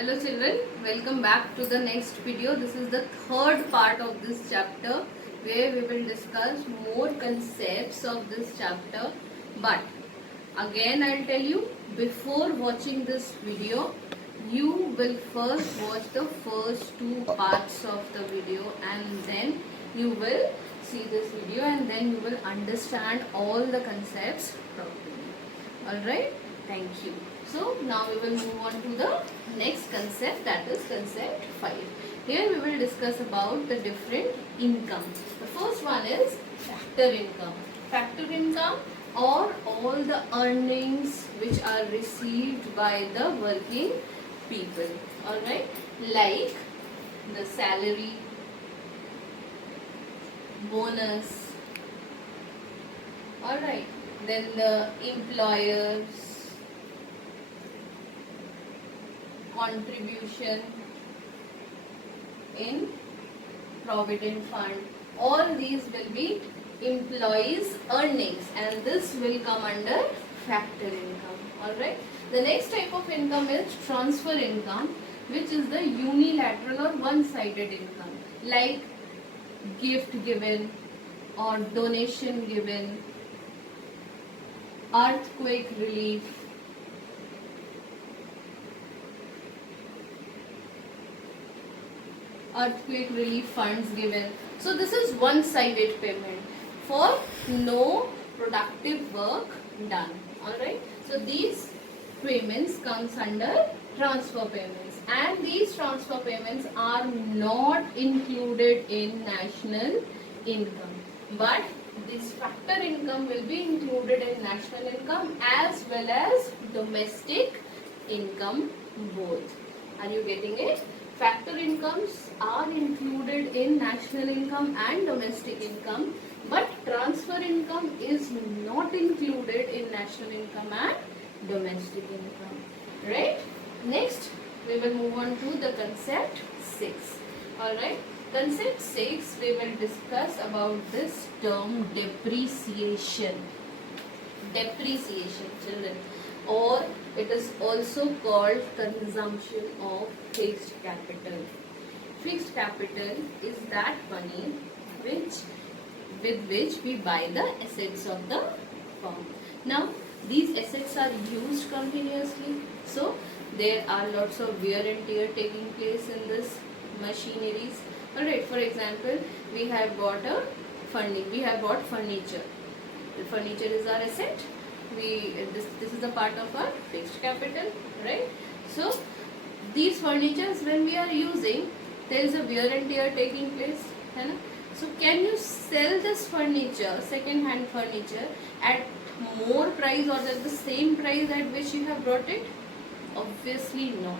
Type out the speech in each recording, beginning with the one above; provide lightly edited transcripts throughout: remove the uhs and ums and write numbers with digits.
Hello children, welcome back to the next video. This is the third part of this chapter where we will discuss more concepts of this chapter. But again I'll tell you, before watching this video, you will first watch the first two parts of the video and then you will see this video and then you will understand all the concepts properly. Alright, thank you. So now we will move on to the next concept, that is concept 5. Here we will discuss about the different income. The first one is factor income. Factor income or all the earnings which are received by the working people. Alright, like the salary, bonus, alright, then the employers contribution in provident fund. All these will be employees earnings and this will come under factor income. Alright. The next type of income is transfer income, which is the unilateral or one-sided income, like gift given or donation given, earthquake relief, earthquake relief funds given. So this is one-sided payment for no productive work done. Alright. So these payments comes under transfer payments and these transfer payments are not included in national income. But this factor income will be included in national income as well as domestic income both. Are you getting it? Factor incomes are included in national income and domestic income, but transfer income is not included in national income and domestic income. Right? Next, we will move on to the concept 6. Alright. Concept 6, we will discuss about this term depreciation. Depreciation, children. Or it is also called consumption of fixed capital. Fixed capital is that money with which we buy the assets of the firm. Now these assets are used continuously, so there are lots of wear and tear taking place in this machineries. Alright, for example, we have bought furniture. The furniture is our asset. This is a part of our fixed capital, right? So these furnitures, when we are using, there is a wear and tear taking place, right? So can you sell this furniture, second hand furniture, at more price or at the same price at which you have brought it? Obviously not.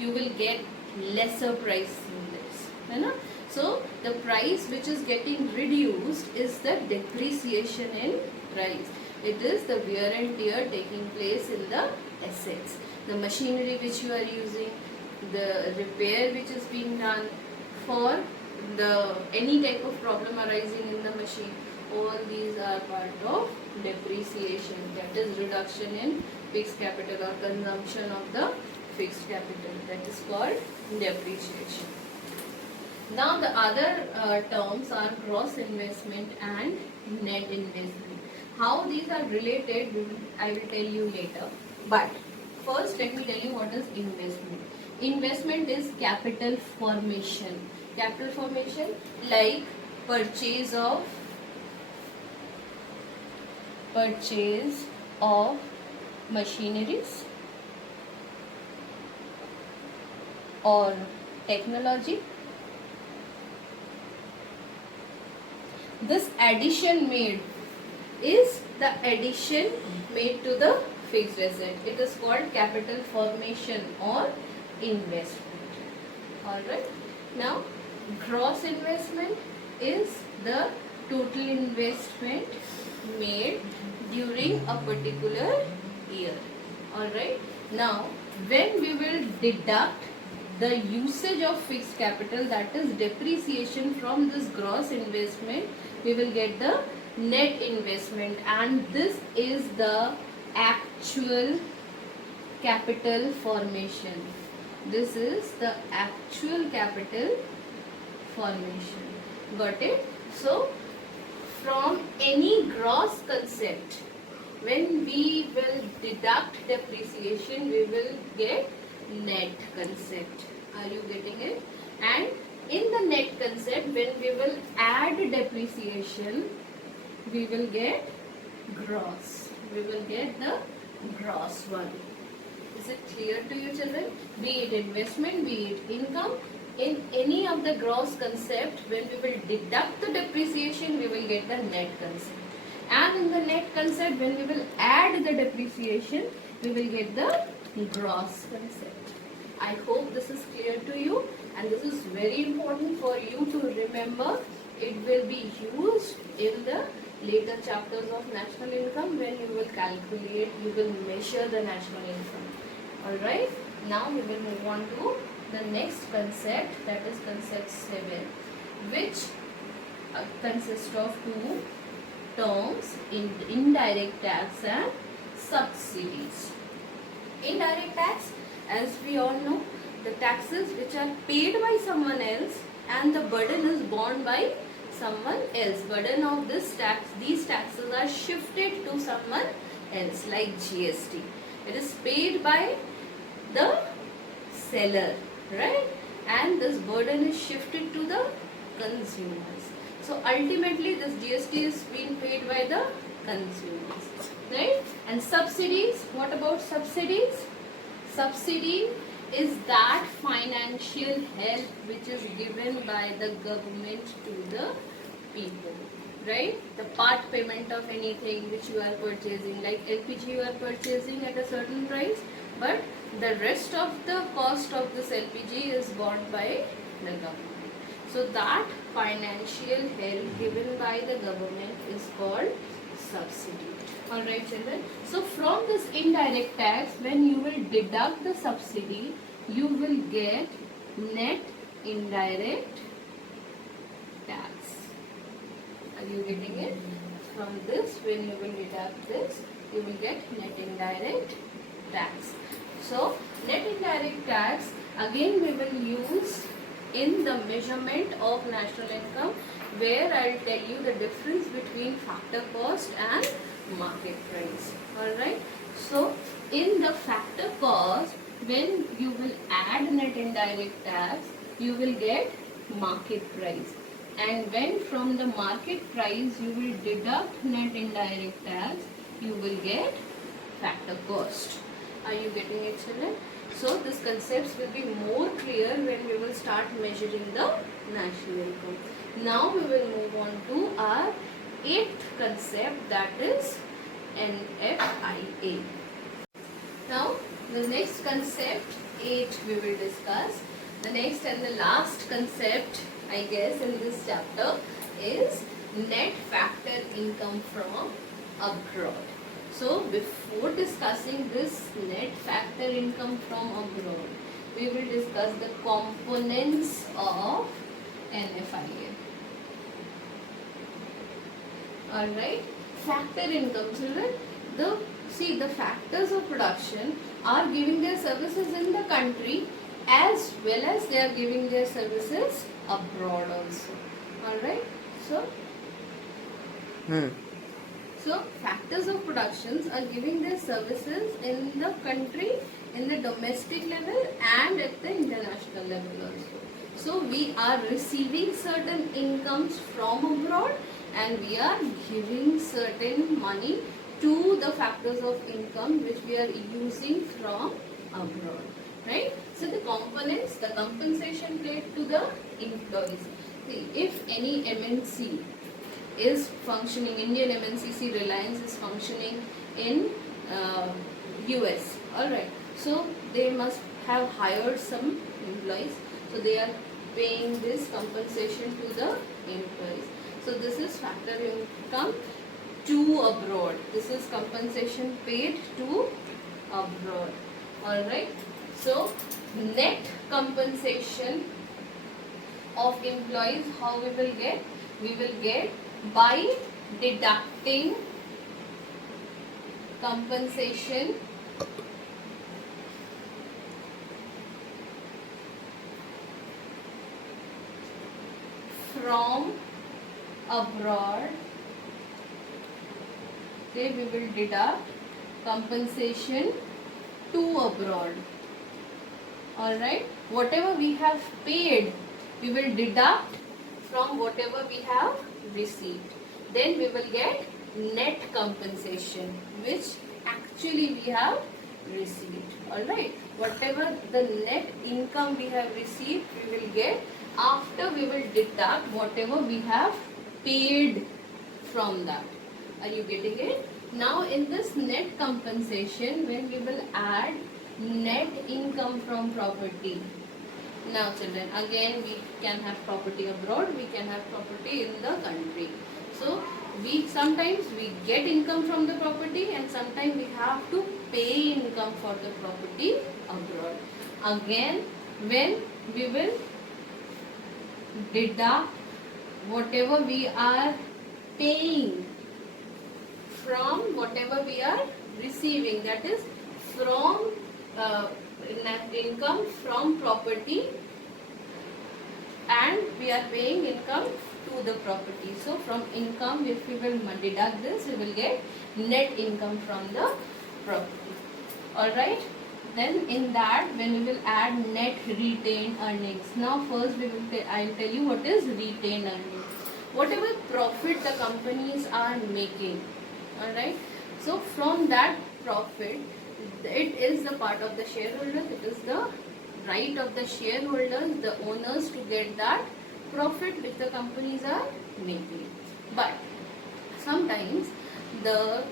You will get lesser price in this, right? So the price which is getting reduced is the depreciation in price. It is the wear and tear taking place in the assets. The machinery which you are using, the repair which is being done for the any type of problem arising in the machine, all these are part of depreciation. That is reduction in fixed capital or consumption of the fixed capital. That is called depreciation. Now the other terms are gross investment and net investment. How these are related, I will tell you later. But first let me tell you what is investment. Investment is capital formation. Capital formation like purchase of machineries or technology. This addition made is the addition made to the fixed asset. It is called capital formation or investment. Alright. Now, gross investment is the total investment made during a particular year. Alright. Now, when we will deduct the usage of fixed capital, that is depreciation, from this gross investment, we will get the net investment, and this is the actual capital formation. This is the actual capital formation. Got it? So from any gross concept, when we will deduct depreciation, we will get net concept. Are you getting it? And in the net concept, when we will add depreciation, we will get gross. We will get the gross one. Is it clear to you, children? Be it investment, be it income, in any of the gross concept, when we will deduct the depreciation, we will get the net concept. And in the net concept, when we will add the depreciation, we will get the gross concept. I hope this is clear to you, and this is very important for you to remember. It will be used in the later chapters of national income when you will calculate, you will measure the national income. Alright, now we will move on to the next concept, that is concept 7, which consists of two terms, indirect tax and subsidies. Indirect tax, as we all know, the taxes which are paid by someone else and the burden is borne by someone else. Burden of this tax, these taxes are shifted to someone else, like GST. It is paid by the seller, right? And this burden is shifted to the consumers. So ultimately this GST is being paid by the consumers, right? And subsidies, what about subsidies? Subsidy is that financial help which is given by the government to the people, right? The part payment of anything which you are purchasing, like LPG you are purchasing at a certain price, but the rest of the cost of this LPG is borne by the government. So that financial help given by the government is called subsidy. Alright children, so from this indirect tax, when you will deduct the subsidy, you will get net indirect tax. Are you getting it? From this, when you will deduct this, you will get net indirect tax. So net indirect tax, again we will use in the measurement of national income, where I will tell you the difference between factor cost and market price. Alright, so in the factor cost, when you will add net indirect tax, you will get market price, and when from the market price you will deduct net indirect tax, you will get factor cost. Are you getting it, children? So this concepts will be more clear when we will start measuring the national income. Now we will move on to our 8th concept, that is NFIA. Now the next concept 8 we will discuss. The next and the last concept, I guess, in this chapter is net factor income from abroad. So before discussing this net factor income from abroad, we will discuss the components of NFIA. Alright, factor income, children. The factors of production are giving their services in the country as well as they are giving their services abroad also. Alright, so factors of productions are giving their services in the country, in the domestic level and at the international level also. So we are receiving certain incomes from abroad and we are giving certain money to the factors of income which we are using from abroad, right? So the components, the compensation paid to the employees. See, if any MNC is functioning, Indian MNC Reliance is functioning in US, alright, so they must have hired some employees, so they are paying this compensation to the employees. So this is factor income to abroad. This is compensation paid to abroad. Alright. So net compensation of employees, how we will get? We will get by deducting compensation from abroad, okay, we will deduct compensation to abroad. Alright, whatever we have paid, we will deduct from whatever we have received. Then we will get net compensation, which actually we have received. Alright, whatever the net income we have received, we will get after we will deduct whatever we have paid from that. Are you getting it? Now in this net compensation, when we will add net income from property. Now children, again we can have property abroad, we can have property in the country. So sometimes we get income from the property and sometimes we have to pay income for the property abroad. Again, when we will deduct whatever we are paying from whatever we are receiving, that is from net income from property, and we are paying income to the property. So from income, if we will deduct this, we will get net income from the property. Alright, then in that, when we will add net retained earnings. Now first I will tell you what is retained earnings. Whatever profit the companies are making, alright, so from that profit, it is the part of the shareholders, it is the right of the shareholders, the owners, to get that profit which the companies are making. But sometimes the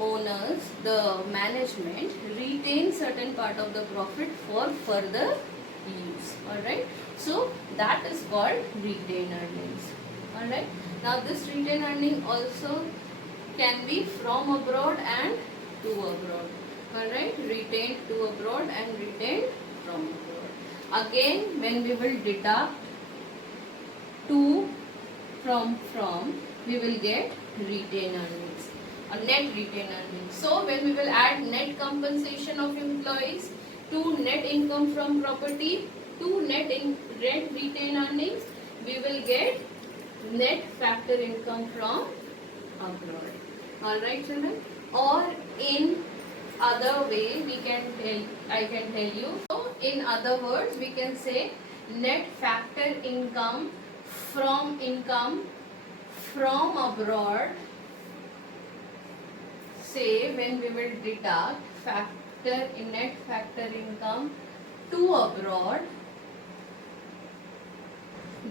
owners, the management retain certain part of the profit for further use. Alright, so that is called retained earnings. Alright, now this retained earning also can be from abroad and to abroad. Alright, retained to abroad and retained from abroad. Again, when we will deduct to from, we will get retained earnings or net retained earnings. So when we will add net compensation of employees to net income from property to net retained earnings, we will get net factor income from abroad. Alright children, or in other way I can tell you. So in other words, we can say net factor income from abroad. Say when we will deduct net factor income to abroad,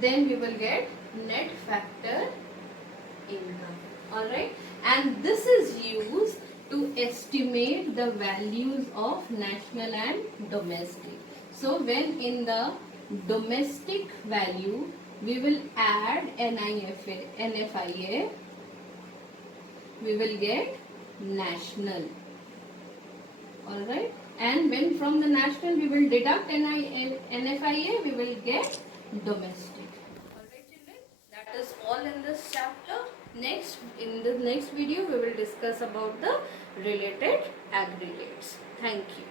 then we will get net factor income. Alright, and this is used to estimate the values of national and domestic. So when in the domestic value we will add NFIA, we will get national. Alright, and when from the national we will deduct NFIA, we will get domestic. Alright children, that is all in this chapter. In the next video we will discuss about the related aggregates. Thank you.